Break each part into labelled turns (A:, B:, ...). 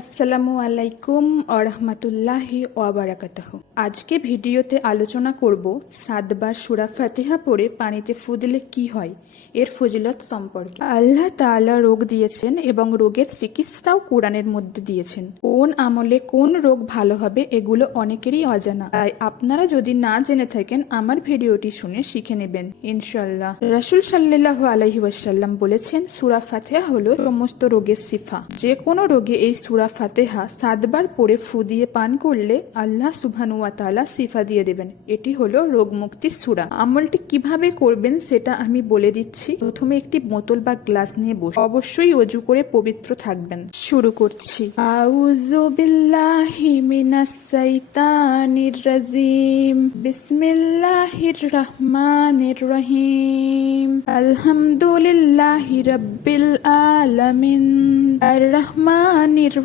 A: আসসালামু আলাইকুম আরহামাতুল্লাহি ওয়াবারাকাতাহ। আজকে ভিডিওতে আলোচনা করব সাতবার সুরা ফাতিহা পড়ে পানিতে ফুদলে কি হয়, এর ফজিলত সম্পর্কে। আল্লাহ তাআলা রোগ দিয়েছেন এবং রোগের চিকিৎসাও কোরআনের মধ্যে দিয়েছেন। কোন আমলে কোন রোগ ভালো হবে এগুলো অনেকেরই অজানা। তাই আপনারা যদি না জেনে থাকেন, আমার ভিডিওটি শুনে শিখে নেবেন ইনশাল্লাহ রাসুল সাল্লাহ আলাইহি ওয়াসাল্লাম বলেছেন, সুরা ফাতেহা হলো সমস্ত রোগের সিফা যে কোনো রোগে এই সুরা ফাতেহা সাতবার পরে ফু দিয়ে পান করলে আল্লাহ সুবহানু ওয়া সিফা দিয়ে দেবেন। এটি হলো রোগ মুক্তির সুরা। আমলটি কীভাবে করবেন সেটা আমি বলে দিচ্ছি। প্রথমে একটি বোতল বা গ্লাস নিয়ে বসে অবশ্যই অজু করে পবিত্র থাকবেন। শুরু করছি। আউযু বিল্লাহি মিনাস শাইতানির রাজিম। বিসমিল্লাহির রহমানির রহিম। আলহামদুলিল্লাহি রাব্বিল আলামিন। আর রহমানির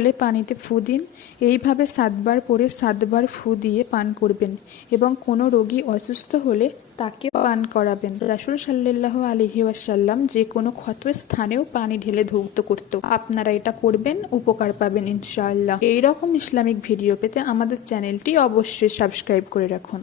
A: হলে পানিতে ফু দিন। এইভাবে সাতবার পরে সাতবার ফু দিয়ে পান করবেন এবং কোনো রোগী অসুস্থ হলে তাকে পান করাবেন। রাসুল সাল্লাহ আলহি ওয়াসাল্লাম যে কোনো ক্ষত স্থানেও পানি ঢেলে ধৌত করত। আপনারা এটা করবেন, উপকার পাবেন ইনশাআল্লাহ। এইরকম ইসলামিক ভিডিও পেতে আমাদের চ্যানেলটি অবশ্যই সাবস্ক্রাইব করে রাখুন।